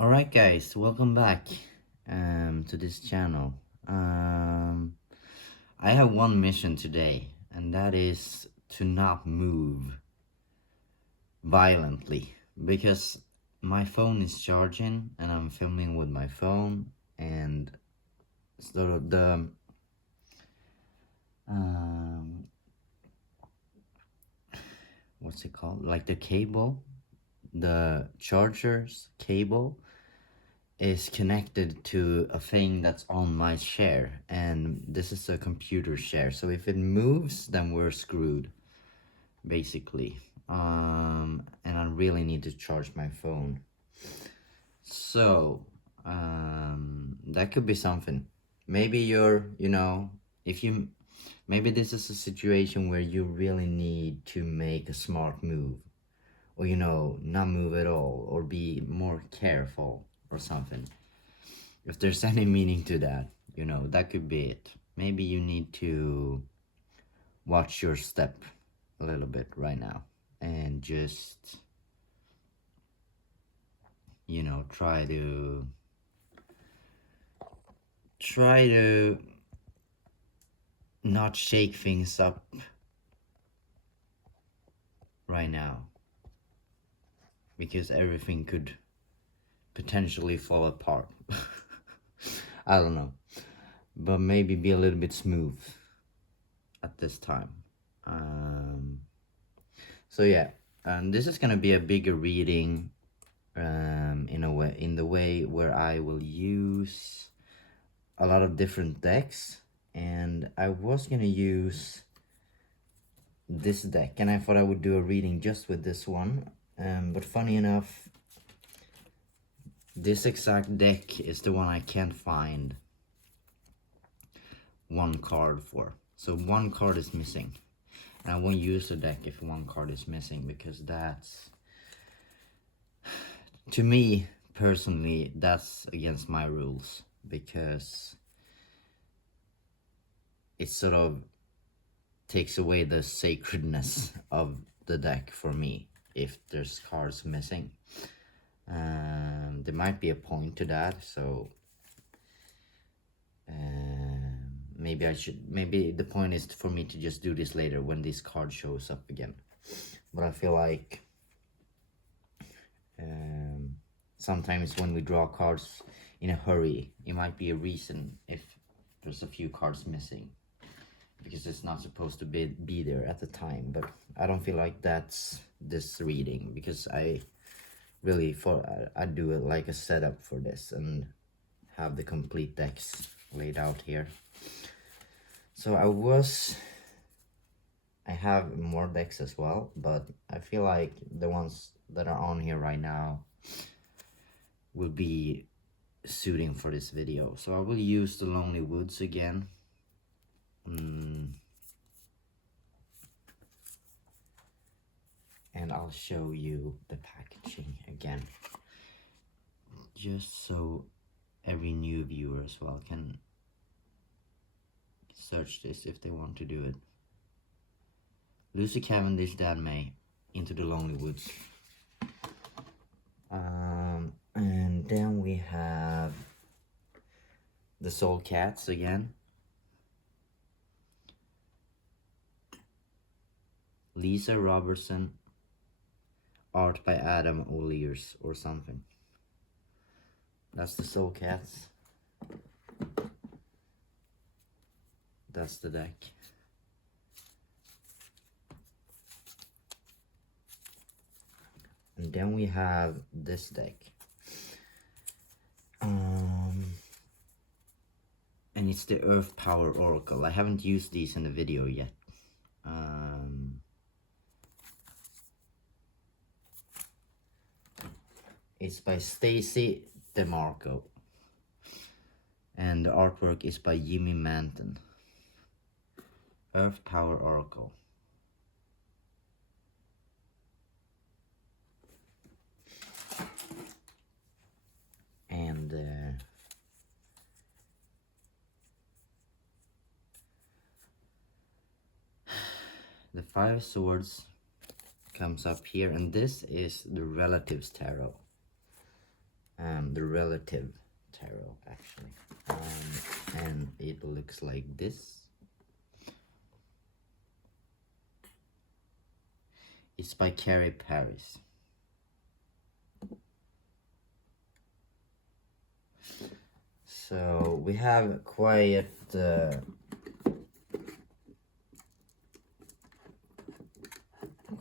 Alright guys, welcome back to this channel. I have one mission today, and that is to not move violently, because my phone is charging and I'm filming with my phone, and sort of the what's it called, like the cable, the charger's cable is connected to a thing that's on my chair, and this is a computer chair, so if it moves then we're screwed basically. And I really need to charge my phone, so that could be something. Maybe if you maybe this is a situation where you really need to make a smart move, or not move at all, or be more careful or something. If there's any meaning to that, that could be it. Maybe you need to watch your step a little bit right now and just, try to not shake things up right now, because everything could potentially fall apart. I don't know, but maybe be a little bit smooth at this time. So yeah, this is gonna be a bigger reading, in the way where I will use a lot of different decks, and I was gonna use this deck, and I thought I would do a reading just with this one, but funny enough, this exact deck is the one I can't find one card for. So one card is missing, and I won't use the deck if one card is missing, because that's, to me personally, that's against my rules, because it sort of takes away the sacredness of the deck for me if there's cards missing. There might be a point to that, so maybe the point is for me to just do this later when this card shows up again. But I feel like sometimes when we draw cards in a hurry, it might be a reason if there's a few cards missing, because it's not supposed to be there at the time. But I don't feel like that's this reading, because I really I do it like a setup for this and have the complete decks laid out here. So I have more decks as well, but I feel like the ones that are on here right now will be suiting for this video. So I will use the Lonely Woods again. And I'll show you the packaging again, just so every new viewer as well can search this if they want to do it. Lucy Cavendish, Dan May, Into the Lonely Woods. And then we have the Soul Cats again. Lisa Robertson, art by Adam O'Lears or something. That's the Soul Cats. That's the deck. And then we have this deck. And it's the Earth Power Oracle. I haven't used these in the video yet. It's by Stacy DeMarco, and the artwork is by Jimmy Manton. Earth Power Oracle. And the Five of Swords comes up here, and this is the Relatives Tarot. The the relative tarot, actually. And it looks like this. It's by Carrie Paris. So we have quite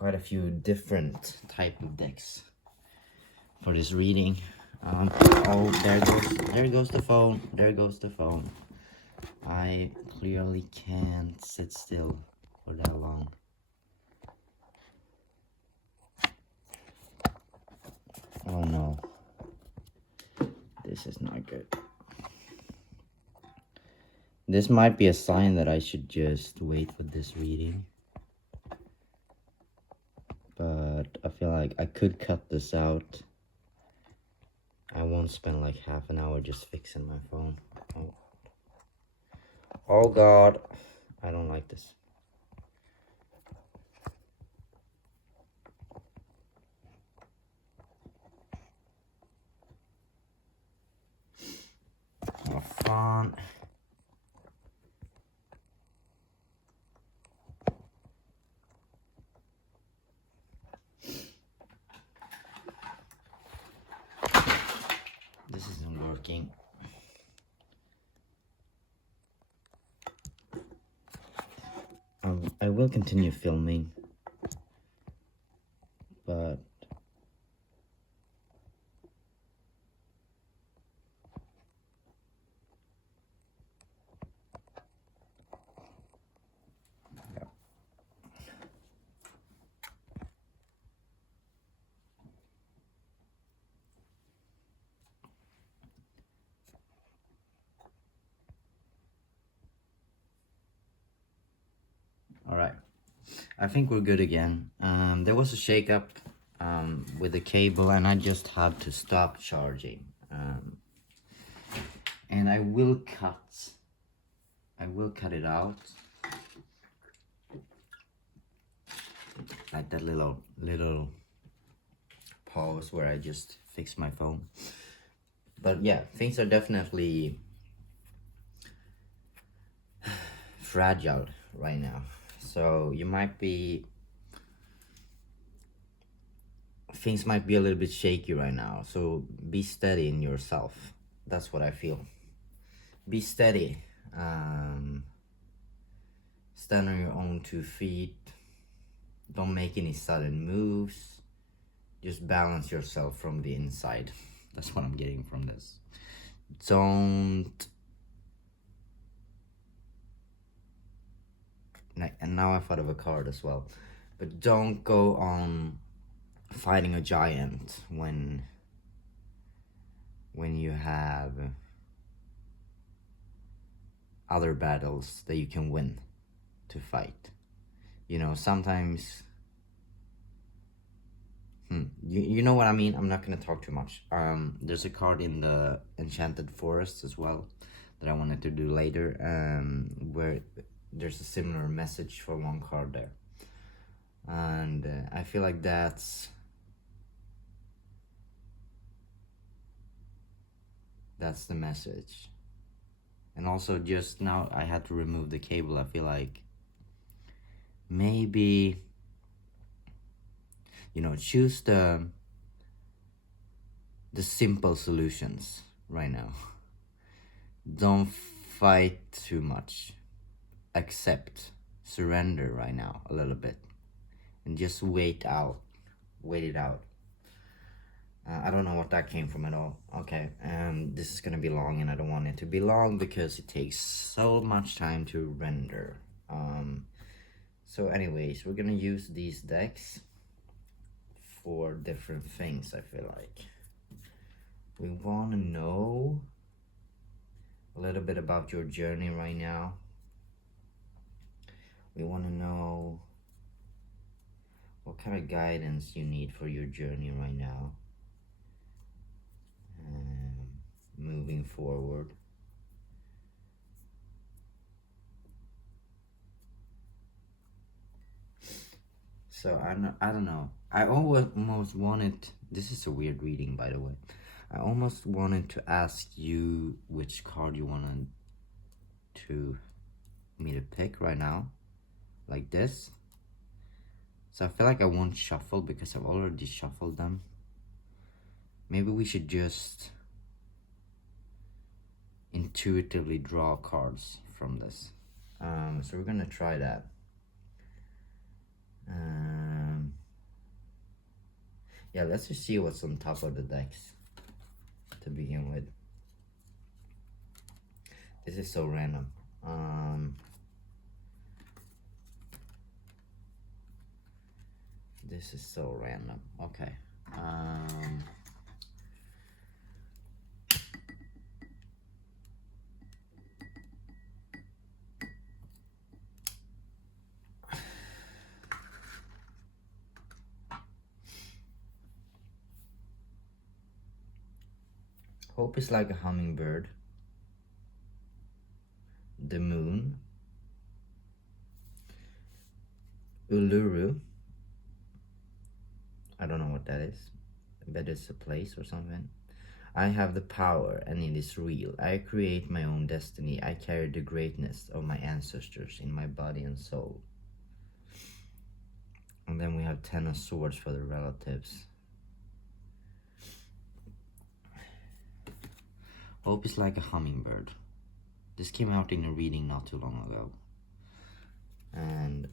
a few different type of decks for this reading. Oh, there goes the phone. There goes the phone. I clearly can't sit still for that long. Oh no. This is not good. This might be a sign that I should just wait for this reading. But I feel like I could cut this out. I won't spend like half an hour just fixing my phone. Oh God, I don't like this. Oh, fun. This isn't working. I will continue filming, but yeah. All right, I think we're good again. There was a shakeup with the cable, and I just had to stop charging. And I will cut it out, like that little pause where I just fix my phone. But yeah, things are definitely fragile right now, so things might be a little bit shaky right now, so be steady in yourself. That's what I feel. Be steady. Stand on your own 2 feet. Don't make any sudden moves. Just balance yourself from the inside. That's what I'm getting from this. Don't, and now I thought of a card as well, but don't go on fighting a giant when you have other battles that you can win to fight. You know, sometimes you know what I mean. I'm not gonna talk too much. There's a card in the Enchanted Forest as well that I wanted to do later, where there's a similar message for one card there, and I feel like that's the message. And also, just now I had to remove the cable. I feel like maybe, you know, choose the simple solutions right now. Don't fight too much. Accept, surrender right now a little bit, and just wait it out. I don't know what that came from at all. Okay, this is gonna be long, and I don't want it to be long because it takes so much time to render. So anyways, we're gonna use these decks for different things. I feel like we want to know a little bit about your journey right now. We want to know what kind of guidance you need for your journey right now, moving forward. So I don't know. I almost wanted. This is a weird reading, by the way. I almost wanted to ask you which card you wanted to me to pick right now, like this. So I feel like I won't shuffle because I've already shuffled them. Maybe we should just intuitively draw cards from this. So we're gonna try that. Yeah, let's just see what's on top of the decks to begin with. This is so random. This is so random. Okay. Hope is like a hummingbird. The moon. Uluru. I don't know what that is. I bet it's a place or something. I have the power and it is real. I create my own destiny. I carry the greatness of my ancestors in my body and soul. And then we have 10 of swords for the relatives. Hope is like a hummingbird. This came out in a reading not too long ago. And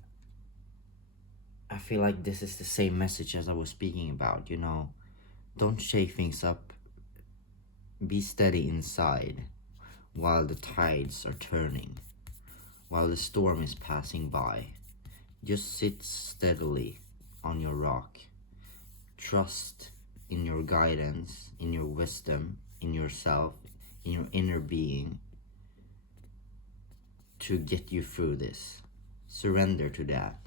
I feel like this is the same message as I was speaking about, you know. Don't shake things up. Be steady inside while the tides are turning, while the storm is passing by. Just sit steadily on your rock. Trust in your guidance, in your wisdom, in yourself, in your inner being to get you through this. Surrender to that.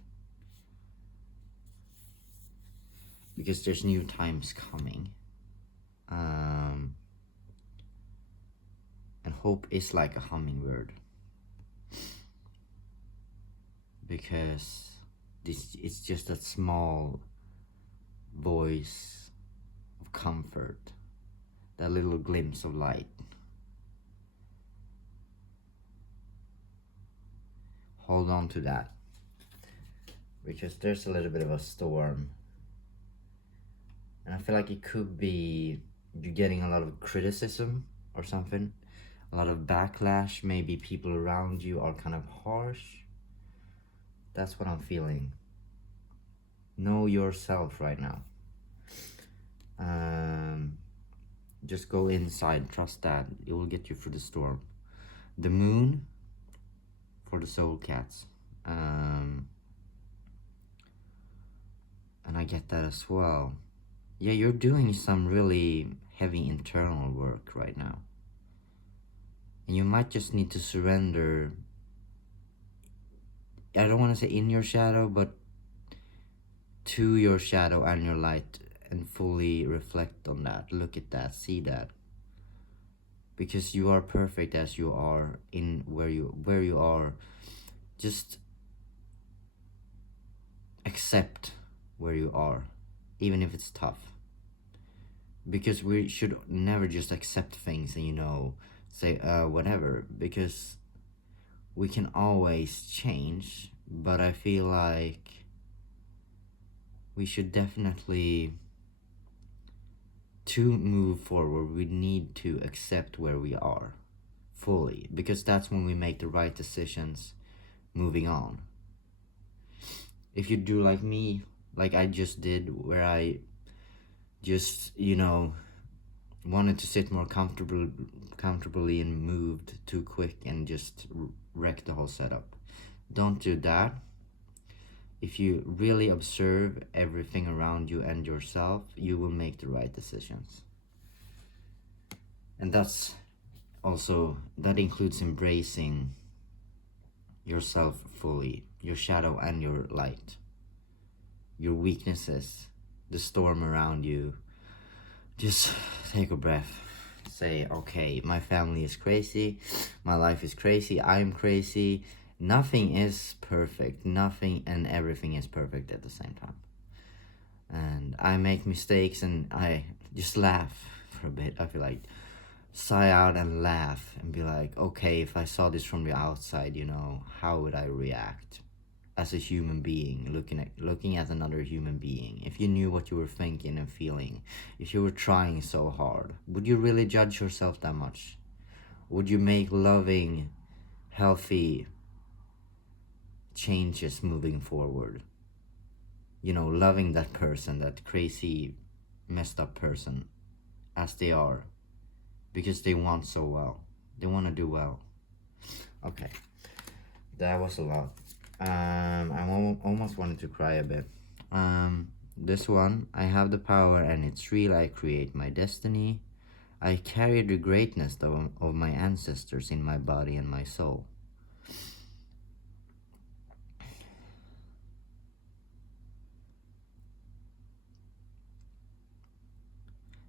Because there's new times coming. And hope is like a hummingbird. Because it's just that small voice of comfort, that little glimpse of light. Hold on to that, because there's a little bit of a storm, and I feel like it could be you're getting a lot of criticism or something, a lot of backlash. Maybe people around you are kind of harsh. That's what I'm feeling. Know yourself right now. Just go inside, trust that it will get you through the storm. The moon for the soul cats. And I get that as well. Yeah, you're doing some really heavy internal work right now. And you might just need to surrender. I don't want to say in your shadow, but to your shadow and your light, and fully reflect on that. Look at that, see that. Because you are perfect as you are in where you are. Just accept where you are, even if it's tough. Because we should never just accept things and, you know, say whatever, because we can always change. But I feel like we should definitely, to move forward, we need to accept where we are fully, because that's when we make the right decisions moving on. If you do like me, like I just did, where I just, you know, wanted to sit more comfortably and moved too quick and just wrecked the whole setup. Don't do that. If you really observe everything around you and yourself, you will make the right decisions. And that's also, that includes embracing yourself fully, your shadow and your light, your weaknesses, the storm around you. Just take a breath. Say, okay, my family is crazy, my life is crazy, I'm crazy. Nothing is perfect. Nothing and everything is perfect at the same time. And I make mistakes and I just laugh. for a bit. I feel like sigh out and laugh and be like, okay, if I saw this from the outside, how would I react as a human being, looking at another human being? If you knew what you were thinking and feeling, if you were trying so hard, would you really judge yourself that much? Would you make loving, healthy changes moving forward? Loving that person, that crazy, messed up person, as they are, because they want so well. They want to do well. Okay, that was a lot. Almost wanted to cry a bit. This one, I have the power and it's real. I create my destiny. I carry the greatness of my ancestors in my body and my soul.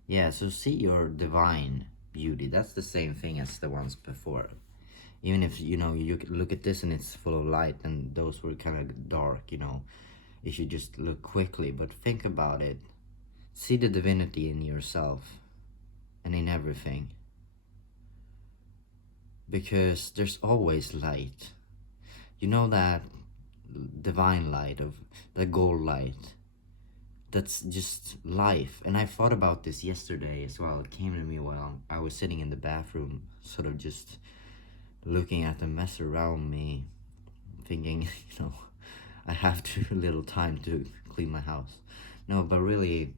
Yeah, so see your divine beauty. That's the same thing as the ones before. Even if, you look at this and it's full of light and those were kind of dark, if you just look quickly. But think about it. See the divinity in yourself and in everything. Because there's always light. You know that divine light, of the gold light. That's just life. And I thought about this yesterday as well. It came to me while I was sitting in the bathroom, sort of just looking at the mess around me, thinking, I have too little time to clean my house. No, but really,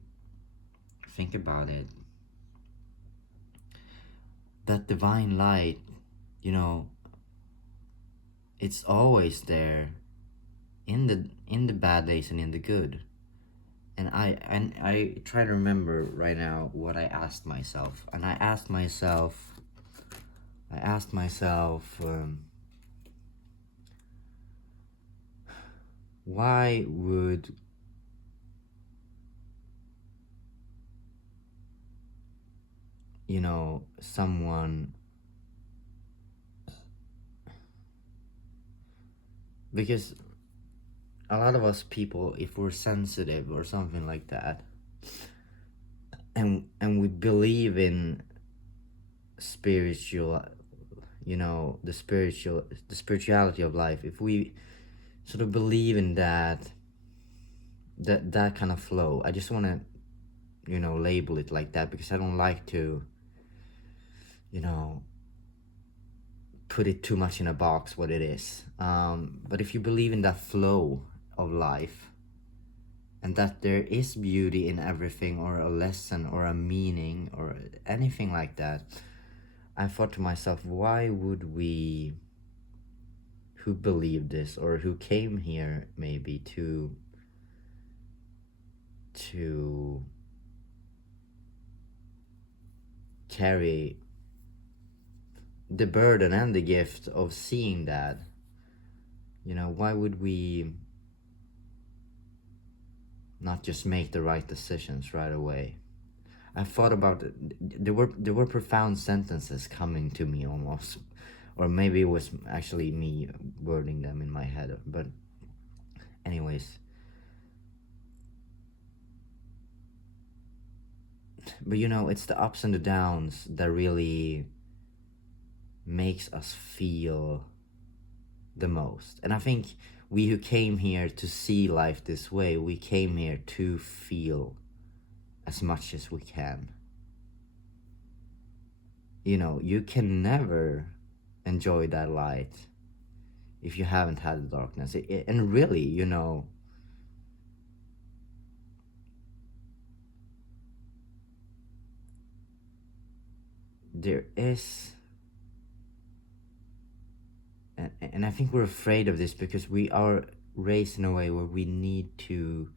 think about it. That divine light, it's always there, in the bad days and in the good. And I try to remember right now what I asked myself. And I asked myself, why would someone, because a lot of us people, if we're sensitive or something like that, and we believe in spiritual, the spirituality of life, if we sort of believe in that kind of flow, I just want to label it like that, because I don't like to put it too much in a box what it is. But if you believe in that flow of life, and that there is beauty in everything, or a lesson or a meaning or anything like that, I thought to myself, why would we, who believe this or who came here maybe to carry the burden and the gift of seeing that, why would we not just make the right decisions right away? I thought about it. There were profound sentences coming to me almost, or maybe it was actually me wording them in my head. But anyways, but it's the ups and the downs that really makes us feel the most. And I think we who came here to see life this way, we came here to feel as much as we can. You can never enjoy that light if you haven't had the darkness. And really, there is, and I think we're afraid of this because we are raised in a way where we need to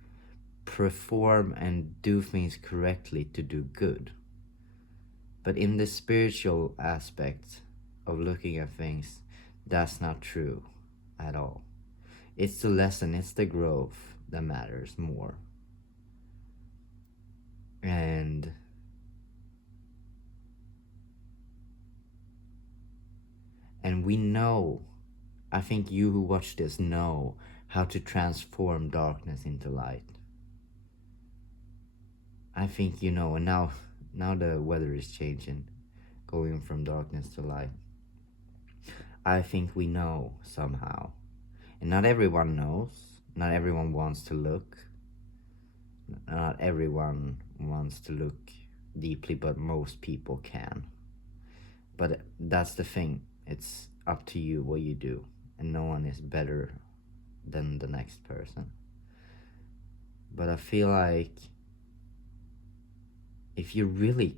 perform and do things correctly to do good. But in the spiritual aspect of looking at things, that's not true at all. It's the lesson, it's the growth that matters more. And we know, I think you who watch this know how to transform darkness into light. I think and now Now the weather is changing, going from darkness to light. I think we know somehow. And not everyone knows. Not everyone wants to look. Not everyone wants to look deeply, but most people can. But that's the thing. It's up to you what you do. And no one is better than the next person. But I feel like if you really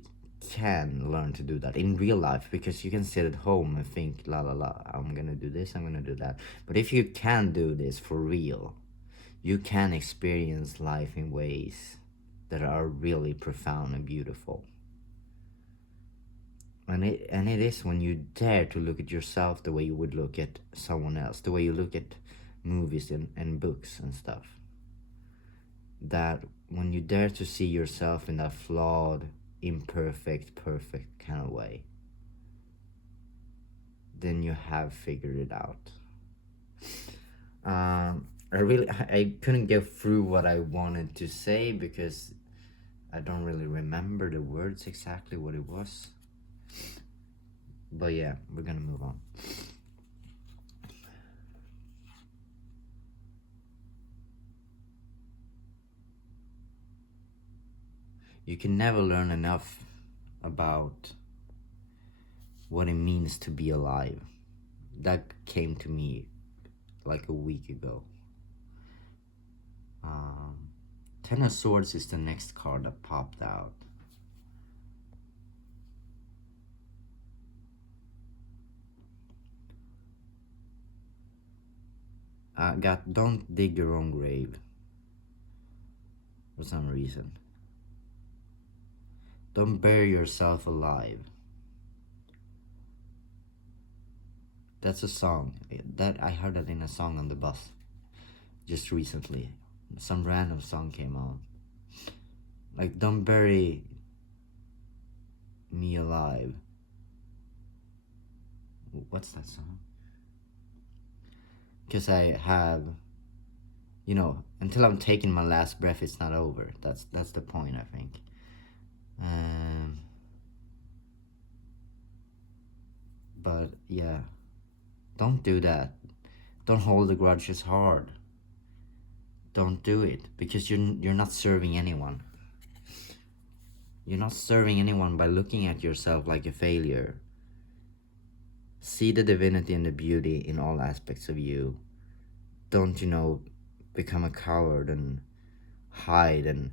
can learn to do that in real life, because you can sit at home and think, la la la, I'm gonna do this, I'm gonna do that. But if you can do this for real, you can experience life in ways that are really profound and beautiful. And it is when you dare to look at yourself the way you would look at someone else, the way you look at movies and books and stuff. That when you dare to see yourself in that flawed, imperfect, perfect kind of way, then you have figured it out. I couldn't get through what I wanted to say because I don't really remember the words exactly what it was. But yeah, we're gonna move on. You can never learn enough about what it means to be alive. That came to me like a week ago. Ten of Swords is the next card that popped out. I got Don't Dig Your Own Grave for some reason. Don't bury yourself alive. That's a song that I heard that in a song on the bus just recently. Some random song came on. Like, don't bury me alive. What's that song? Because I have, until I'm taking my last breath, it's not over. That's the point, I think. But yeah, don't do that. Don't hold the grudges hard. Don't do it, because you're not serving anyone. You're not serving anyone by looking at yourself like a failure. See the divinity and the beauty in all aspects of you. Don't, become a coward and hide and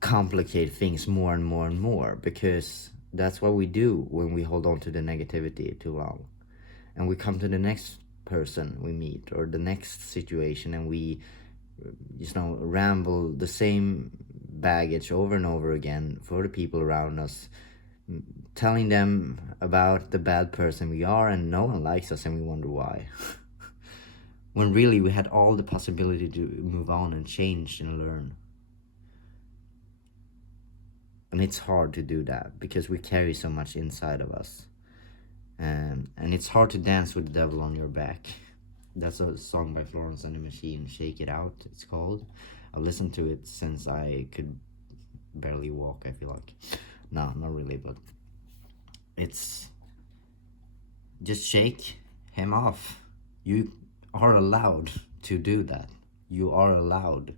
complicate things more and more and more, because that's what we do when we hold on to the negativity too long. And we come to the next person we meet or the next situation, and we ramble the same baggage over and over again for the people around us, telling them about the bad person we are, and no one likes us and we wonder why. When really we had all the possibility to move on and change and learn. And it's hard to do that because we carry so much inside of us. And it's hard to dance with the devil on your back. That's a song by Florence and the Machine, Shake It Out, it's called. I've listened to it since I could barely walk, I feel like. No, not really, but it's just shake him off. You are allowed to do that. You are allowed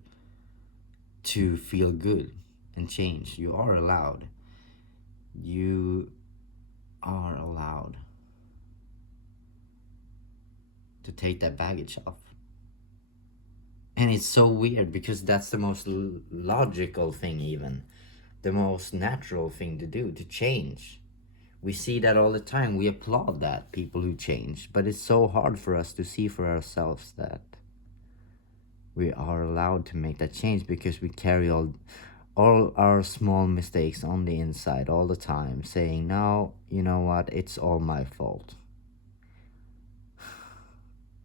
to feel good and change. You are allowed. You are allowed to take that baggage off. And it's so weird because that's the most logical thing, even the most natural thing to do, to change. We see that all the time. We applaud that, people who change, but it's so hard for us to see for ourselves that we are allowed to make that change, because we carry all our small mistakes on the inside all the time, saying, no, you know what, it's all my fault.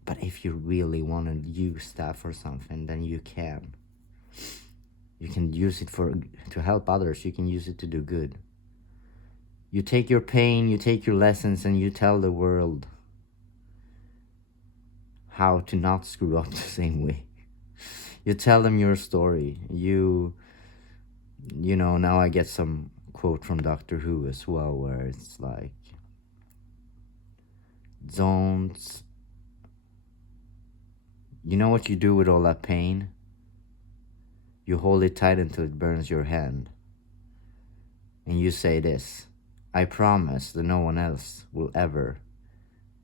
But if you really want to use that for something, then you can. You can use it to help others. You can use it to do good. You take your pain, you take your lessons, and you tell the world how to not screw up the same way. You tell them your story. Now I get some quote from Doctor Who as well, where it's like, don't, you know what you do with all that pain? You hold it tight until it burns your hand. And you say this: I promise that no one else will ever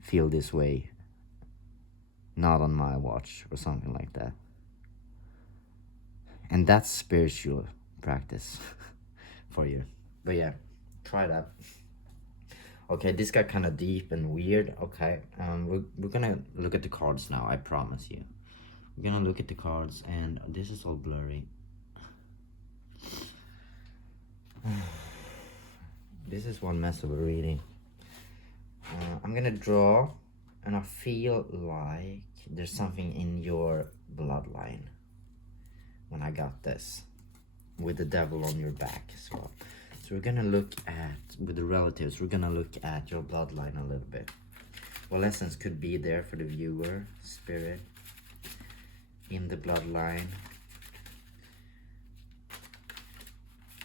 feel this way. Not on my watch, or something like that. And that's spiritual practice for you. But yeah, try that. Okay, this got kind of deep and weird. Okay, we're gonna look at the cards now, I promise you. We're gonna look at the cards, and this is all blurry. This is one mess of a reading. I'm gonna draw, and I feel like there's something in your bloodline when I got this, with the devil on your back as well. So we're gonna look at, with the relatives, we're gonna look at your bloodline a little bit. What lessons could be there for the viewer, spirit, in the bloodline?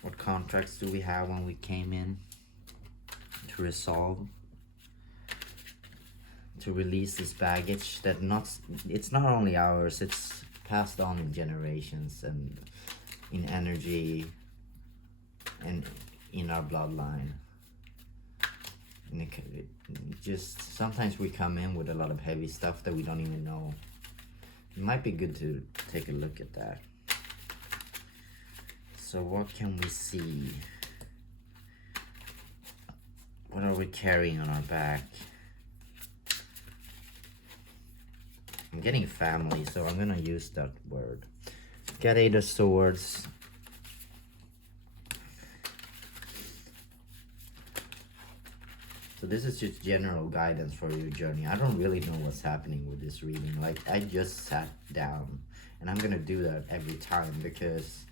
What contracts do we have when we came in to resolve, to release this baggage that it's not only ours, it's passed on in generations and in energy and in our bloodline. And it just, sometimes we come in with a lot of heavy stuff that we don't even know. It might be good to take a look at that. So what can we see? What are we carrying on our back? I'm getting family, so I'm gonna use that word. Got 8 of Swords. So this is just general guidance for your journey. I don't really know what's happening with this reading. Like, I just sat down, and I'm gonna do that every time, because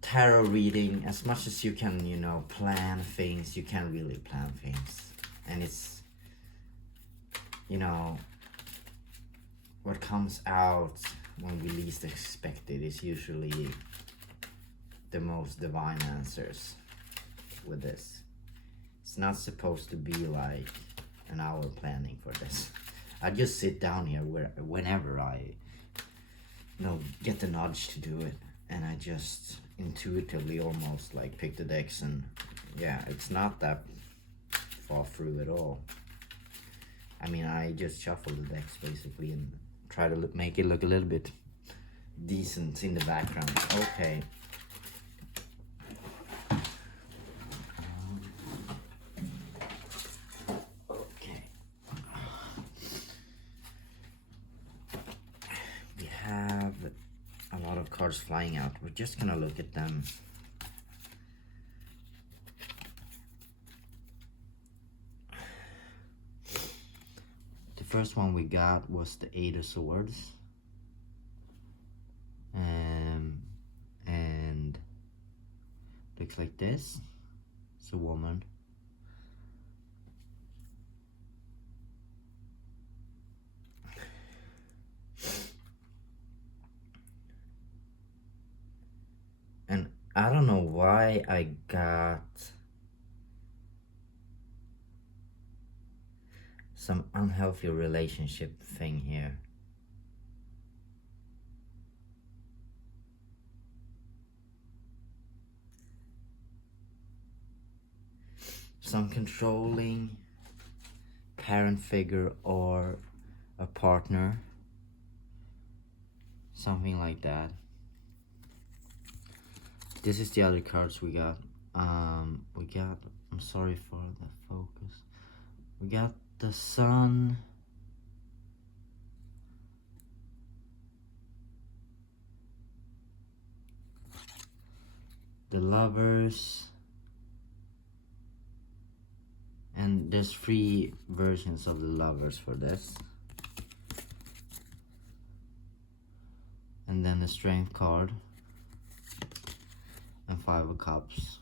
tarot reading, as much as you can, you know, plan things, you can't really plan things. And it's, you know, what comes out when we least expect it is usually the most divine answers with this. It's not supposed to be like an hour planning for this. I just sit down here whenever I, you know, get the nudge to do it, and I just intuitively almost like pick the decks, and yeah, it's not that far through at all. I mean, I just shuffle the decks basically and try to make it look a little bit decent in the background. Okay. Okay. We have a lot of cards flying out. We're just gonna look at them. The first one we got was the 8 of Swords. And looks like this. It's a woman. And I don't know why I got some unhealthy relationship thing here. Some controlling parent figure or a partner. Something like that. This is the other cards we got. I'm sorry for the focus. We got the Sun, the Lovers, and there's 3 versions of the Lovers for this. And then the Strength card, and 5 of Cups.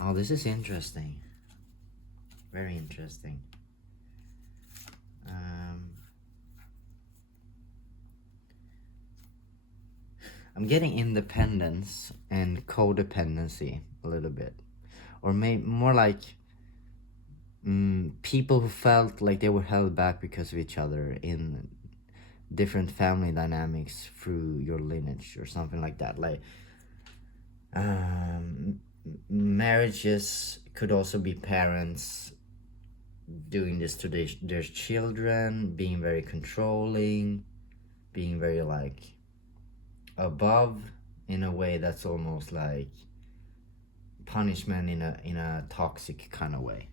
Oh, this is interesting. Very interesting. I'm getting independence and codependency a little bit, or more like people who felt like they were held back because of each other in different family dynamics through your lineage or something like that. Like marriages could also be parents doing this to their children, being very controlling, being very like above in a way that's almost like punishment in a toxic kind of way.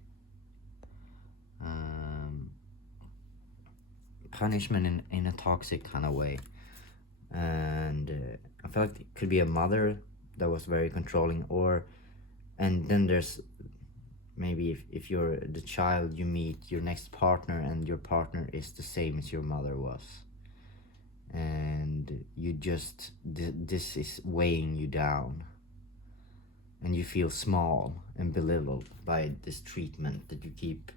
Punishment in a toxic kind of way. And I feel like it could be a mother that was very controlling, and then there's maybe if you're the child, you meet your next partner and your partner is the same as your mother was, and you just this is weighing you down, and you feel small and belittled by this treatment that you keep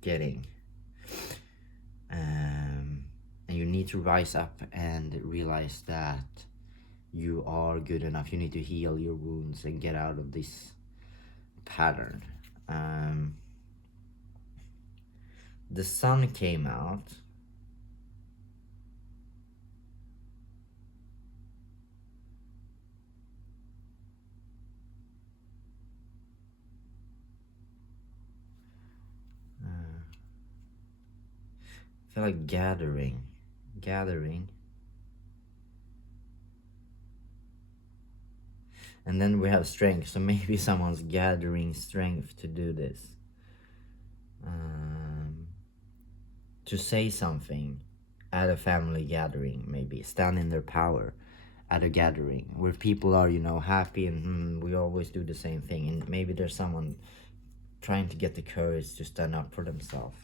getting. And you need to rise up and realize that you are good enough. You need to heal your wounds and get out of this pattern. The sun came out. I feel like gathering. And then we have strength, so maybe someone's gathering strength to do this. To say something at a family gathering, maybe stand in their power at a gathering where people are, happy, and we always do the same thing. And maybe there's someone trying to get the courage to stand up for themselves.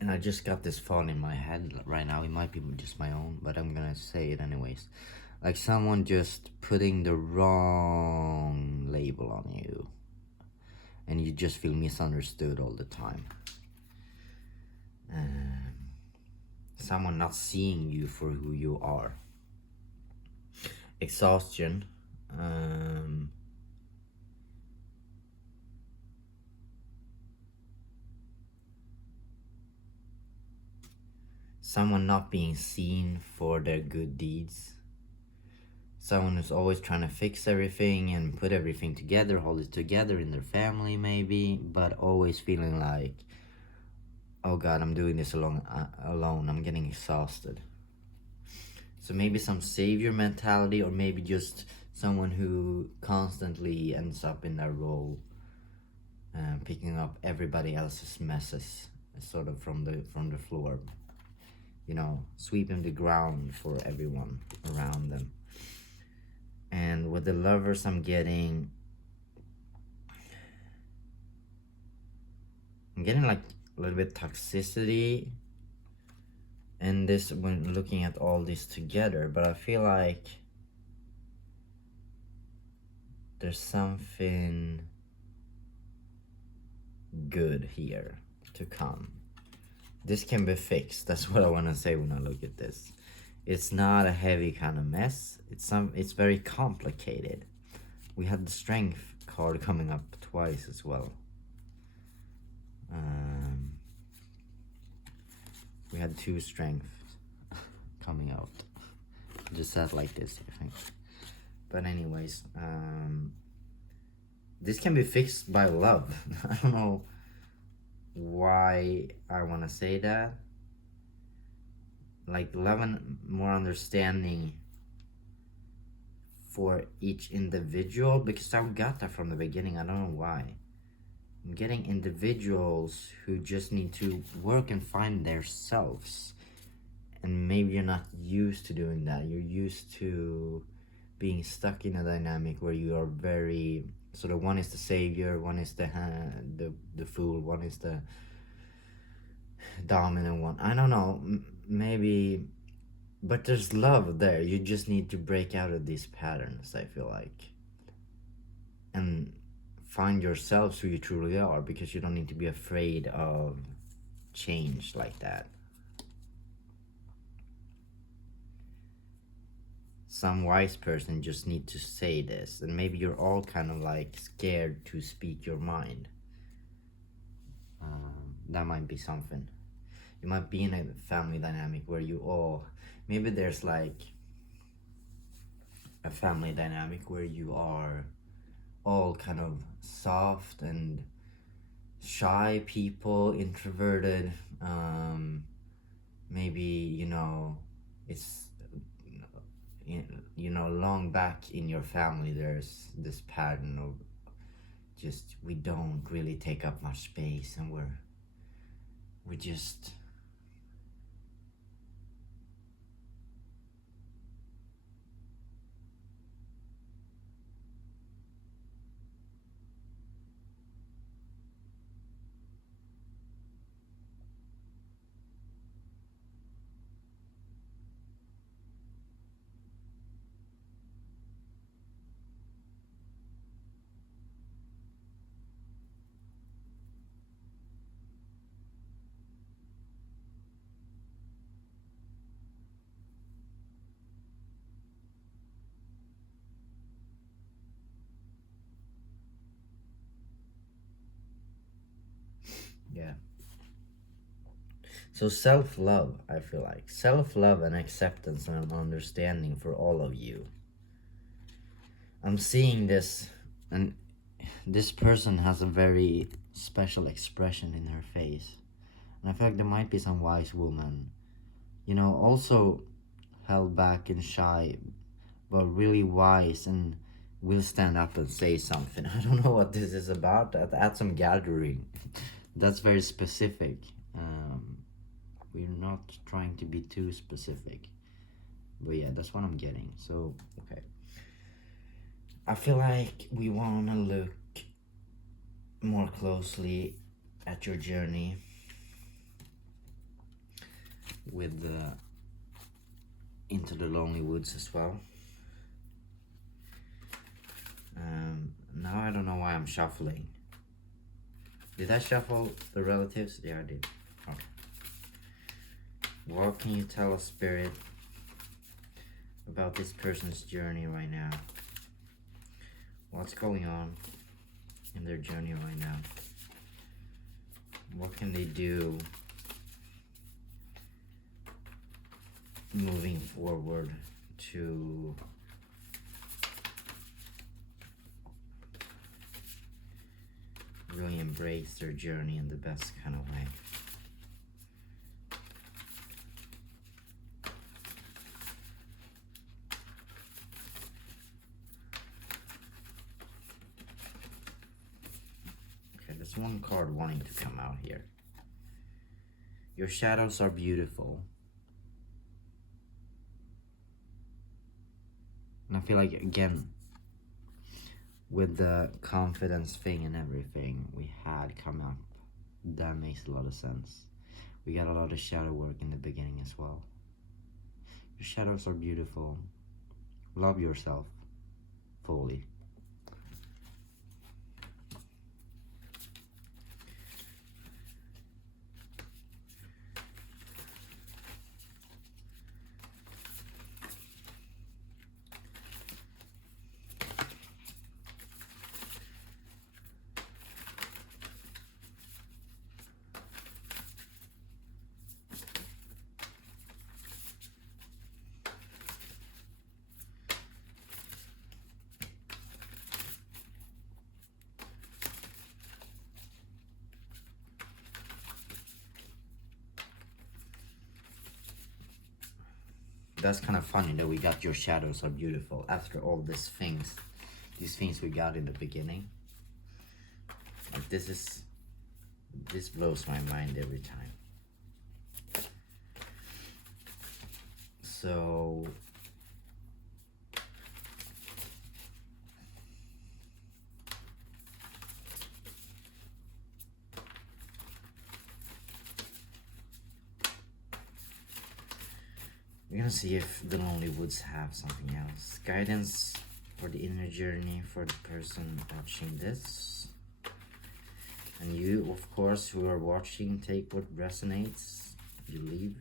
And I just got this thought in my head right now. It might be just my own, but I'm gonna say it anyways. Like someone just putting the wrong label on you, and you just feel misunderstood all the time. Someone not seeing you for who you are. Exhaustion. Someone not being seen for their good deeds. Someone who's always trying to fix everything and put everything together, hold it together in their family maybe, but always feeling like, oh God, I'm doing this alone, I'm getting exhausted. So maybe some savior mentality, or maybe just someone who constantly ends up in that role, picking up everybody else's messes, sort of from the floor, sweeping the ground for everyone around them. And with the lovers, I'm getting like a little bit toxicity in this when looking at all this together, but I feel like there's something good here to come. This can be fixed. That's what I want to say when I look at this. It's not a heavy kind of mess. It's very complicated. We had the strength card coming up twice as well. We had 2 strength coming out. Just said like this, I think. But anyways, this can be fixed by love. I don't know why I want to say that. Like love and more understanding for each individual, because I got that from the beginning. I don't know why. I'm getting individuals who just need to work and find their selves. And maybe you're not used to doing that. You're used to being stuck in a dynamic where you are very sort of, one is the savior, one is the fool, one is the dominant one. I don't know, maybe, but there's love there. You just need to break out of these patterns, I feel like, and find yourselves who you truly are, because you don't need to be afraid of change like that. Some wise person just need to say this, and maybe you're all kind of like scared to speak your mind. That might be something. You might be in a family dynamic where you all, maybe there's like a family dynamic where you are all kind of soft and shy people, introverted. Maybe, you know, it's, you know, long back in your family there's this pattern of just, we don't really take up much space, and we just, yeah. So self-love, I feel like self-love and acceptance and understanding for all of you. I'm seeing this, and this person has a very special expression in her face, and I feel like there might be some wise woman, you know, also held back and shy, but really wise and will stand up and say something. I don't know what this is about. At some gathering, that's very specific. We're not trying to be too specific, but yeah, that's what I'm getting. So okay, I feel like we want to look more closely at your journey with the Into the Lonely Woods as well. Now I don't know why I'm shuffling. Did I shuffle the relatives? Yeah, I did. Okay. What can you tell us, Spirit, about this person's journey right now? What's going on in their journey right now? What can they do moving forward to really embrace their journey in the best kind of way? Okay, there's one card wanting to come out here. Your shadows are beautiful. And I feel like, again, with the confidence thing and everything we had come up, that makes a lot of sense. We got a lot of shadow work in the beginning as well. Your shadows are beautiful. Love yourself fully. that's kind of funny that we got Your Shadows Are Beautiful after all these things we got in the beginning. Like this blows my mind every time. So we're gonna see if the Lonely Woods have something else. Guidance for the inner journey for the person watching this. And you, of course, who are watching, take what resonates, you leave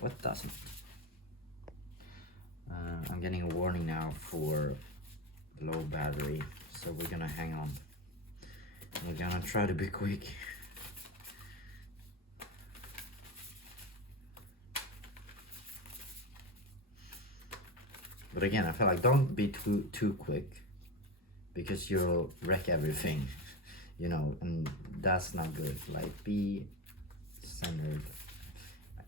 what doesn't. I'm getting a warning now for low battery, so we're gonna hang on. We're gonna try to be quick. But again, I feel like don't be too quick, because you'll wreck everything, you know, and that's not good. Like, be centered.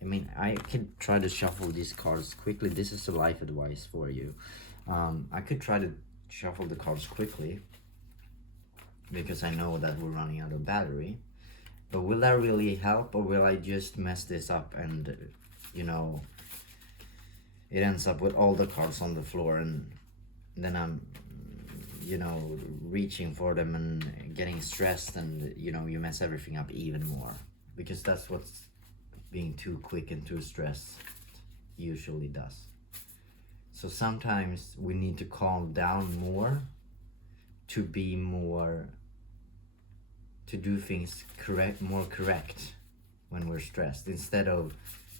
I mean, I could try to shuffle these cards quickly. This is a life advice for you. I could try to shuffle the cards quickly because I know that we're running out of battery. But will that really help, or will I just mess this up and, you know, it ends up with all the cards on the floor, and then I'm, you know, reaching for them and getting stressed, and, you know, you mess everything up even more, because that's what's being too quick and too stressed usually does. So sometimes we need to calm down more to be more, to do things more correct when we're stressed, instead of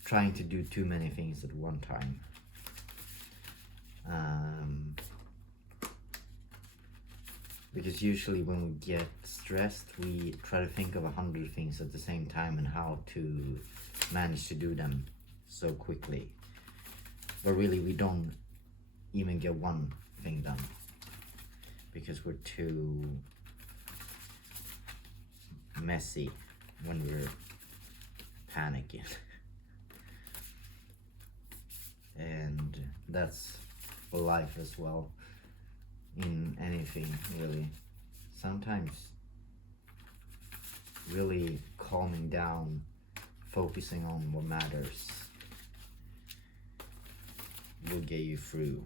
trying to do too many things at one time. Because usually when we get stressed, we try to think of 100 things at the same time and how to manage to do them so quickly. But really, we don't even get one thing done because we're too messy when we're panicking. And that's for life as well, in anything really. Sometimes really calming down, focusing on what matters will get you through.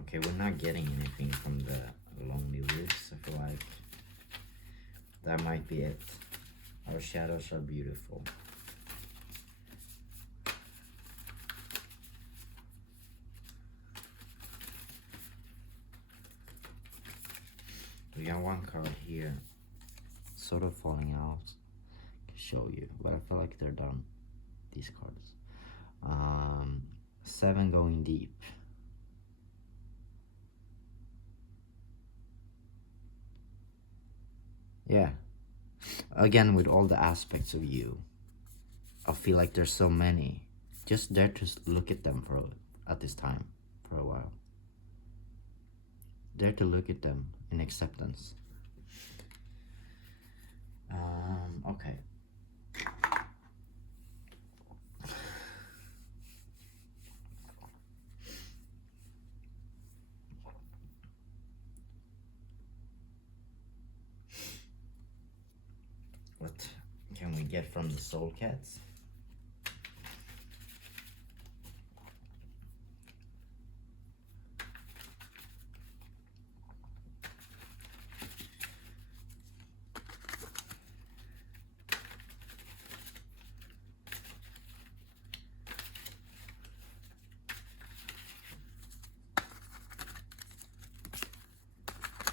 Okay, we're not getting anything from the Lonely Woods. I feel like that might be it. Our shadows are beautiful. We got one card here, sort of falling out to show you, but I feel like they're done, these cards. 7 going deep. Yeah, again, with all the aspects of you, I feel like there's so many. Just dare to look at them at this time for a while. Dare to look at them in acceptance. Okay. What can we get from the Soul Cats?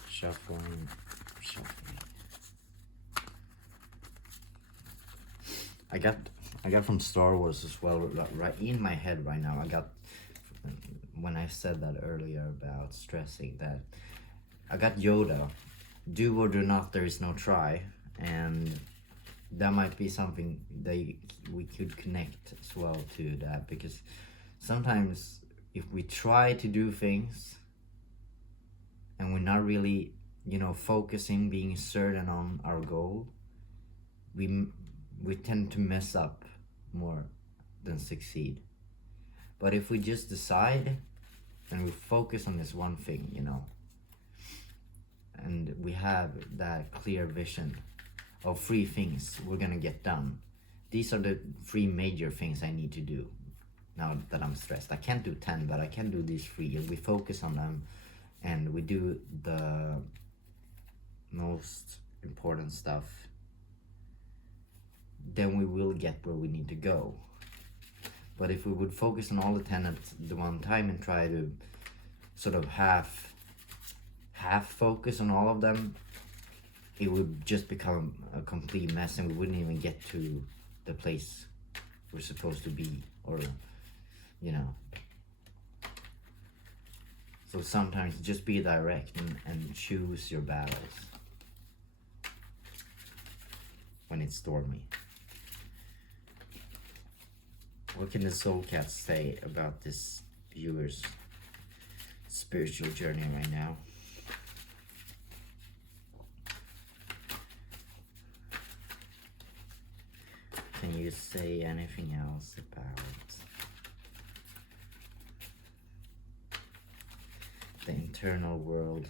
Shuffling. I got from Star Wars as well, right in my head right now. I got, when I said that earlier about stressing, that I got Yoda, do or do not, there is no try. And that might be something that we could connect as well to that, because sometimes if we try to do things and we're not really, focusing, being certain on our goal, we tend to mess up more than succeed. But if we just decide and we focus on this one thing, and we have that clear vision of 3 things we're gonna get done. These are the 3 major things I need to do now that I'm stressed. I can't do 10, but I can do these 3, and we focus on them and we do the most important stuff. Then we will get where we need to go. But if we would focus on all the 10 at the one time and try to sort of half focus on all of them, it would just become a complete mess and we wouldn't even get to the place we're supposed to be, or so sometimes just be direct and choose your battles when it's stormy. What can the soul cats say about this viewer's spiritual journey right now? Can you say anything else about the internal world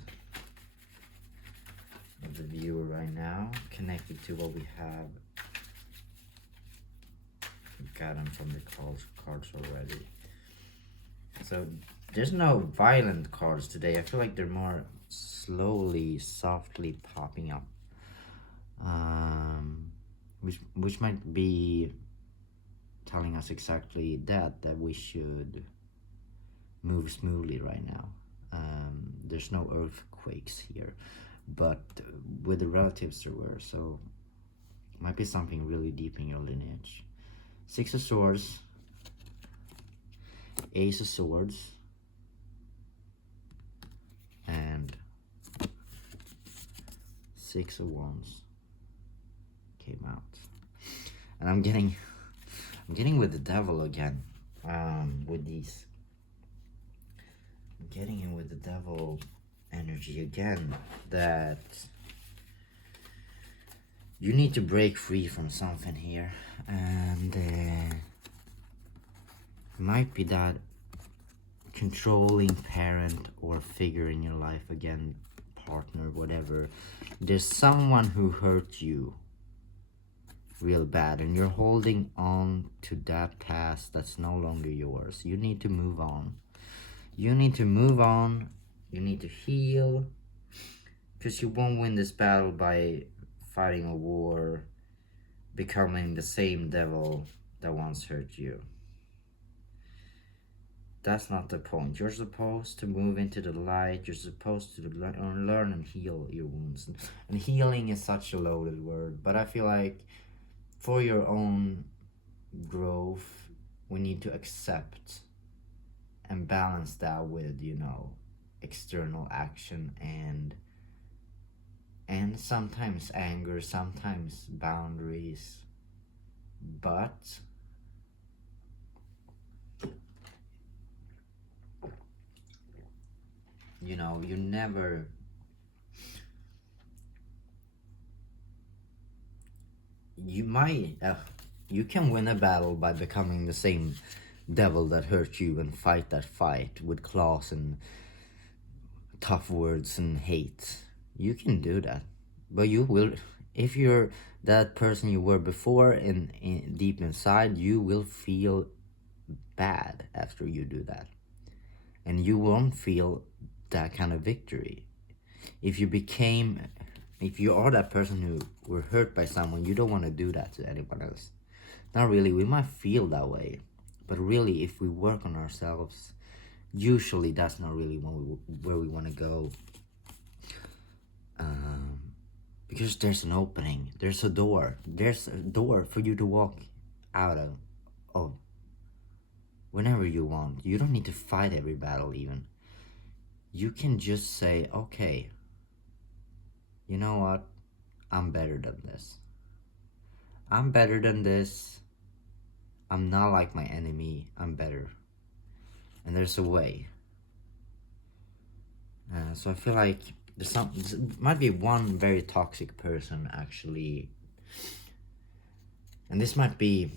of the viewer right now, connected to what we have gotten from the cards already? So there's no violent cards today. I feel like they're more slowly, softly popping up, which might be telling us exactly that we should move smoothly right now. There's no earthquakes here, but with the relatives there were, so it might be something really deep in your lineage. 6 of Swords, Ace of Swords, and 6 of Wands came out. And I'm getting with the devil again, with these. I'm getting in with the devil energy again, that you need to break free from something here, and it might be that controlling parent or figure in your life again, partner, whatever. There's someone who hurt you real bad and you're holding on to that past that's no longer yours. You need to move on. You need to move on. You need to heal, because you won't win this battle by fighting a war, becoming the same devil that once hurt you. That's not the point. You're supposed to move into the light. You're supposed to learn and heal your wounds. And healing is such a loaded word, but I feel like for your own growth, we need to accept and balance that with, external action and sometimes anger, sometimes boundaries. But you never you can win a battle by becoming the same devil that hurt you and fight that fight with claws and tough words and hate. You can do that, but you will, if you're that person you were before, in deep inside you will feel bad after you do that, and you won't feel that kind of victory. If you are that person who were hurt by someone, you don't want to do that to anyone else. Not really. We might feel that way, but really, if we work on ourselves, usually that's not really where we want to go. Because there's an opening, there's a door for you to walk out of whenever you want. You don't need to fight every battle even. You can just say, okay, you know what? I'm better than this. I'm better than this. I'm not like my enemy. I'm better. and there's a way. So I feel like there might be one very toxic person actually, and this might be,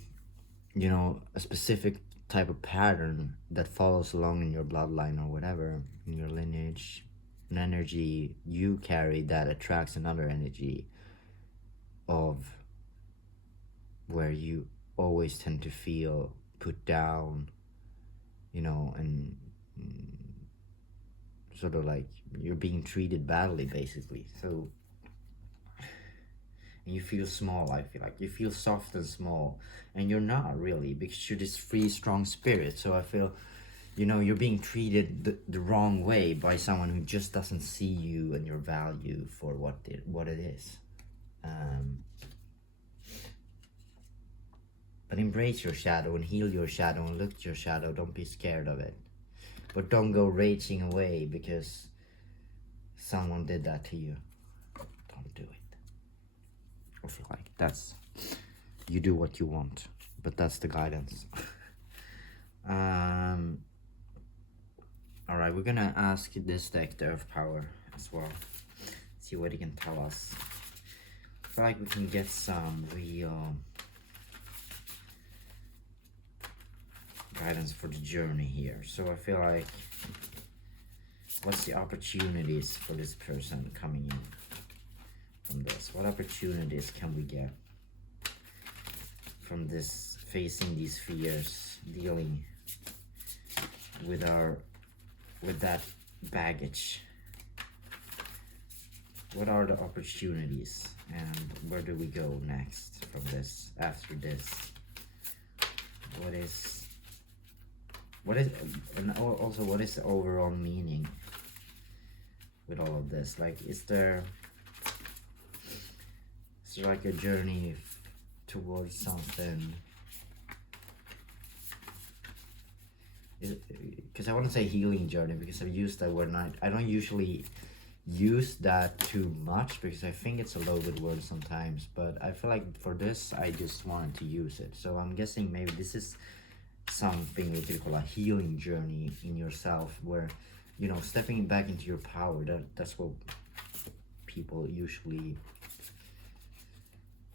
you know, a specific type of pattern that follows along in your bloodline or whatever, in your lineage, an energy you carry that attracts another energy of where you always tend to feel put down, you know, and sort of like you're being treated badly basically. So you feel small, I feel like you feel soft and small, and you're not really, because you're this free strong spirit. So I feel, you know, you're being treated the wrong way by someone who just doesn't see you and your value for what it is. But embrace your shadow and heal your shadow and look at your shadow. Don't be scared of it, but don't go raging away because someone did that to you. Don't do it. I feel like that's, you do what you want, but that's the guidance. All right, we're gonna ask this deck, the Earth Power, as well. See what it can tell us. I feel like we can get some real guidance for the journey here. So I feel like, what's the opportunities for this person coming in from this? What opportunities can we get from this, facing these fears, dealing with that baggage? What are the opportunities, and where do we go next from this, after this? And also what is the overall meaning with all of this? Like, is there like a journey towards something? Because I want to say healing journey, because I've used that word, and I don't usually use that too much because I think it's a loaded word sometimes, but I feel like for this I just wanted to use it. So I'm guessing maybe this is something we could call a healing journey in yourself, where, you know, stepping back into your power. That's what people usually,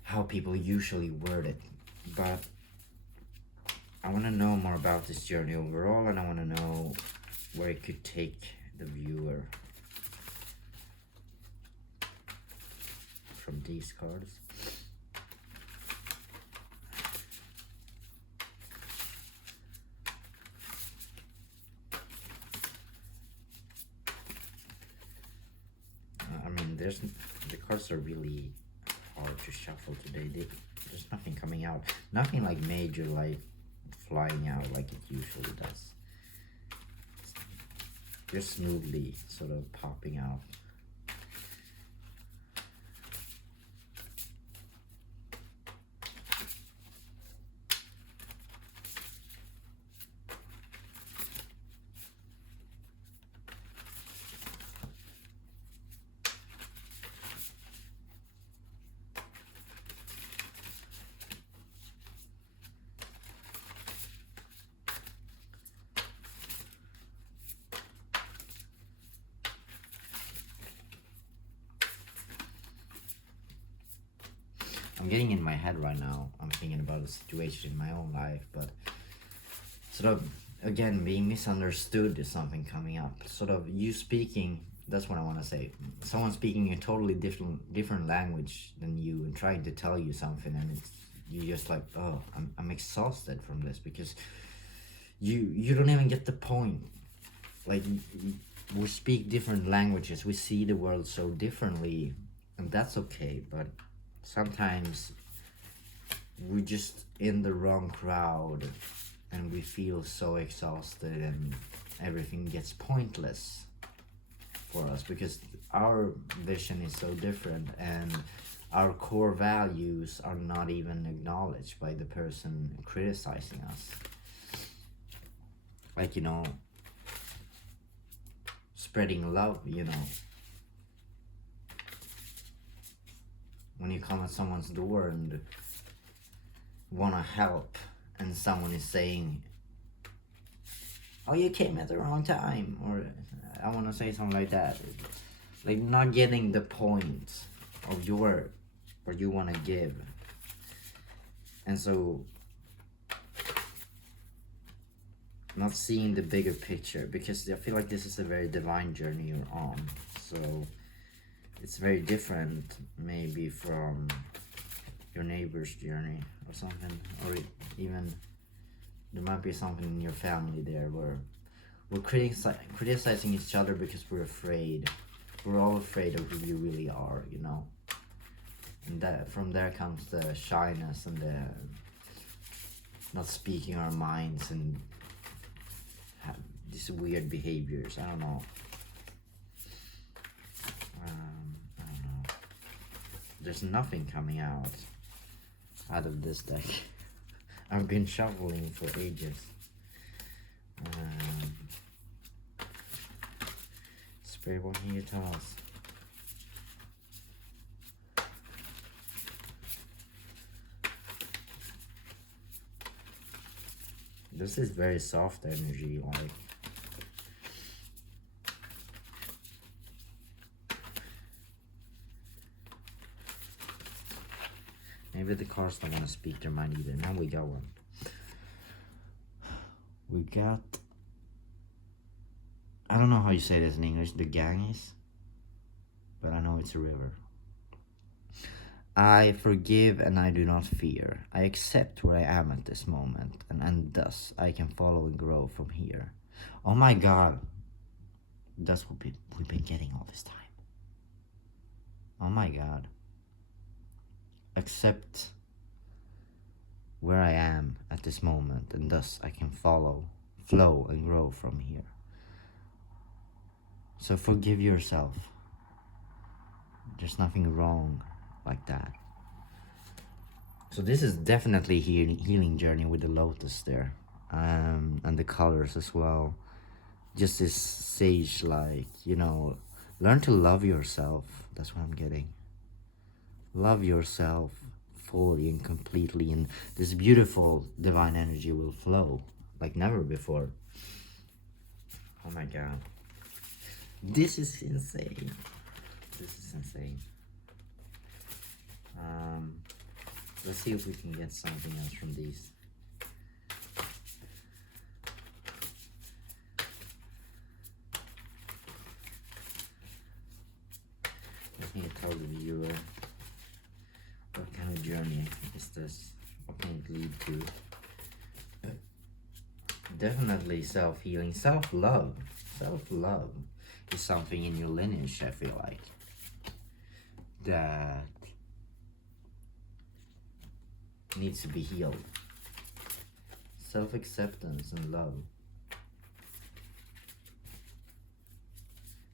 how people usually word it. But I want to know more about this journey overall, and I want to know where it could take the viewer from these cards. I mean, the cards are really hard to shuffle today. There's nothing coming out, nothing like major, like flying out like it usually does. Just smoothly sort of popping out. I'm getting in my head right now. I'm thinking about a situation in my own life, but sort of, again, being misunderstood is something coming up. Sort of you speaking, that's what I want to say. Someone speaking a totally different language than you and trying to tell you something, and you're just like, oh, I'm exhausted from this, because you don't even get the point. Like, we speak different languages, we see the world so differently, and that's okay, but sometimes we're just in the wrong crowd and we feel so exhausted and everything gets pointless for us because our vision is so different and our core values are not even acknowledged by the person criticizing us. Like, you know, spreading love, you know. When you come at someone's door and want to help, and someone is saying, oh, you came at the wrong time, or I want to say something like that, like not getting the point of your what you want to give. And so not seeing the bigger picture, because I feel like this is a very divine journey you're on. So it's very different maybe from your neighbor's journey or something, or even there might be something in your family there where we're criticizing each other because we're afraid. We're all afraid of who you really are, you know. And that from there comes the shyness and the not speaking our minds and these weird behaviors. I don't know. I don't know. There's nothing coming out of this deck. I've been shuffling for ages. Spirit, what can you tell us? This is very soft energy, like. Maybe the cards don't want to speak their mind either. Now we got one. We got, I don't know how you say this in English, the Ganges, but I know it's a river. I forgive and I do not fear. I accept where I am at this moment, and thus I can follow and grow from here. Oh my God. That's what we've been getting all this time. Oh my God. Accept where I am at this moment, and thus I can follow, flow, and grow from here. So forgive yourself. There's nothing wrong like that. So this is definitely healing journey with the lotus there, and the colors as well. Just this sage, like, you know, learn to love yourself. That's what I'm getting. Love yourself fully and completely, and this beautiful divine energy will flow like never before. Oh my God. This is insane. This is insane. Let's see if we can get something else from these. Let me tell the viewer what kind of journey is this? What can it lead to? Definitely self-healing, self-love. Self-love is something in your lineage, I feel like, that needs to be healed. Self-acceptance and love.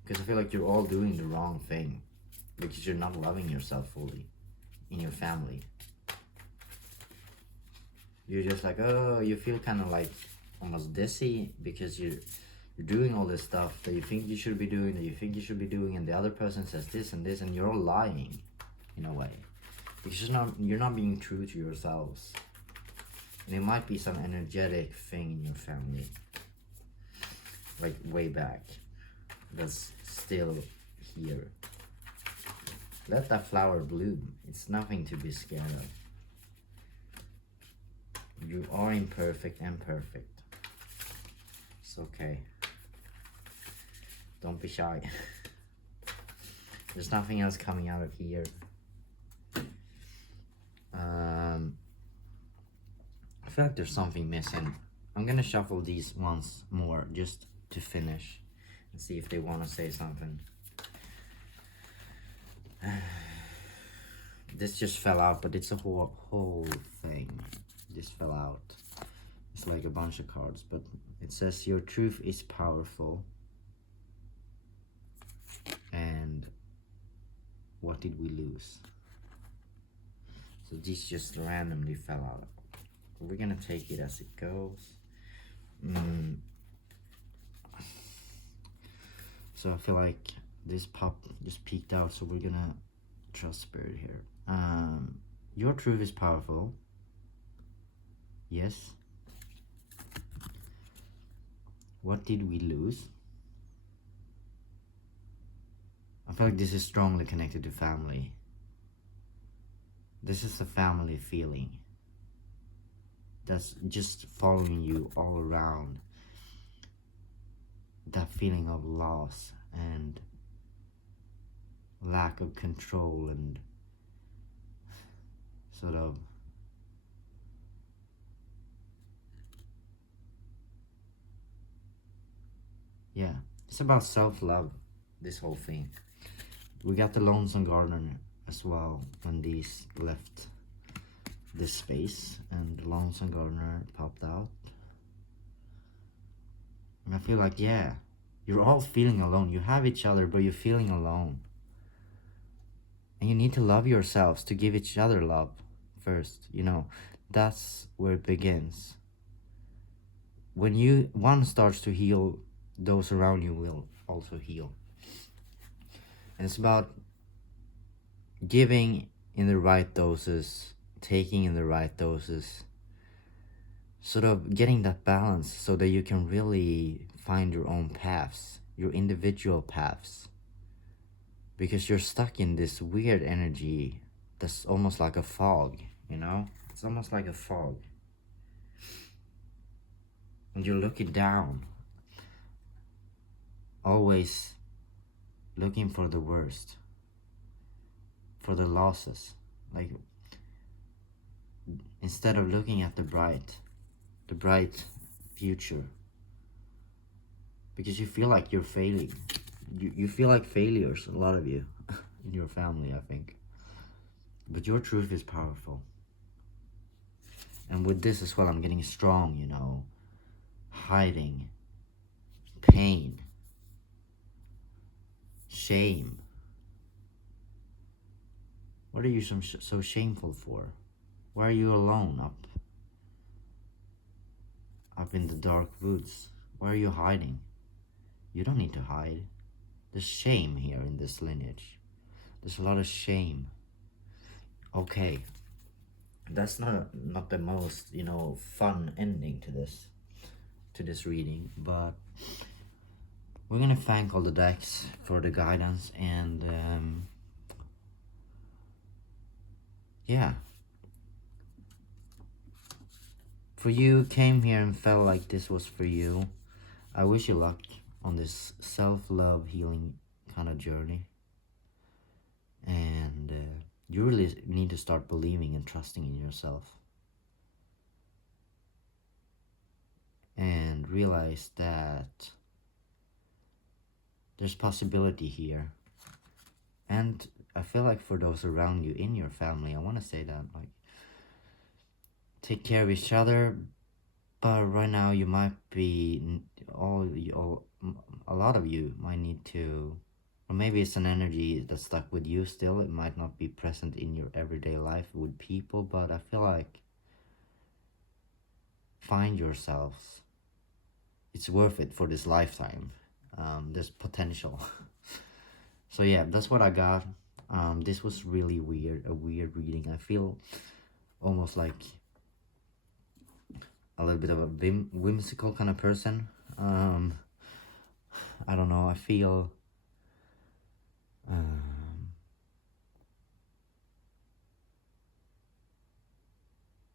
Because I feel like you're all doing the wrong thing, because you're not loving yourself fully in your family. You're just like, oh, you feel kind of like almost dizzy because you're doing all this stuff that you think you should be doing, and the other person says this and this, and you're all lying in a way. Because you're not being true to yourselves. And it might be some energetic thing in your family, like way back, that's still here. Let that flower bloom. It's nothing to be scared of. You are imperfect and perfect. It's okay. Don't be shy. There's nothing else coming out of here. I feel like there's something missing. I'm gonna shuffle these once more just to finish and see if they want to say something. This just fell out, but it's a whole thing. This fell out. It's like a bunch of cards, but it says your truth is powerful. And what did we lose? So these just randomly fell out. We're gonna take it as it goes. So I feel like this pop just peeked out, so we're gonna trust spirit here. Your truth is powerful. Yes. What did we lose? I feel like this is strongly connected to family. This is a family feeling that's just following you all around. That feeling of loss and lack of control and sort of yeah, it's about self-love, this whole thing. We got the lonesome gardener as well when these left this space, and the lonesome gardener popped out. And I feel like, yeah, you're all feeling alone. You have each other, but you're feeling alone. And you need to love yourselves to give each other love first. You know, that's where it begins. When one starts to heal, those around you will also heal. And it's about giving in the right doses, taking in the right doses, sort of getting that balance so that you can really find your own paths, your individual paths. Because you're stuck in this weird energy that's almost like a fog, you know? It's almost like a fog. And you're looking down, always looking for the worst, for the losses. Like, instead of looking at the bright future. Because you feel like you're failing. You feel like failures, a lot of you, in your family, I think. But your truth is powerful. And with this as well, I'm getting strong, you know, hiding, pain, shame. What are you so shameful for? Why are you alone up in the dark woods? Why are you hiding? You don't need to hide. There's shame here in this lineage. There's a lot of shame. Okay, that's not the most, you know, fun ending to this reading, but we're gonna thank all the decks for the guidance, and yeah, for you came here and felt like this was for you, I wish you luck on this self-love healing kind of journey. And you really need to start believing and trusting in yourself, and realize that there's possibility here. And I feel like for those around you in your family, I want to say that, like, take care of each other. But right now you might be a lot of you might need to, or maybe it's an energy that's stuck with you still. It might not be present in your everyday life with people, but I feel like find yourselves. It's worth it for this lifetime. There's potential. So yeah, that's what I got. This was really a weird reading. I feel almost like a little bit of a whimsical kind of person. I don't know, I feel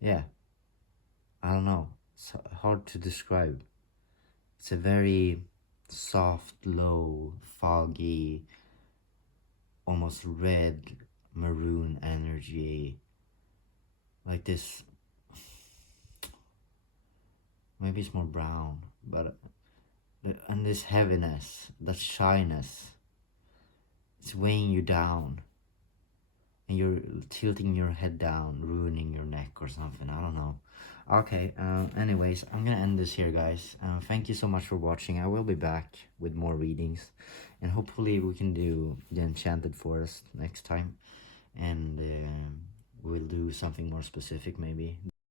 yeah, I don't know, it's hard to describe. It's a very soft, low, foggy, almost red maroon energy, like this. Maybe it's more brown, but and this heaviness, that shyness, it's weighing you down, and you're tilting your head down, ruining your neck or something. I don't know. Okay, anyways, I'm gonna end this here, guys. Thank you so much for watching. I will be back with more readings, and hopefully we can do the Enchanted Forest next time, and we'll do something more specific maybe.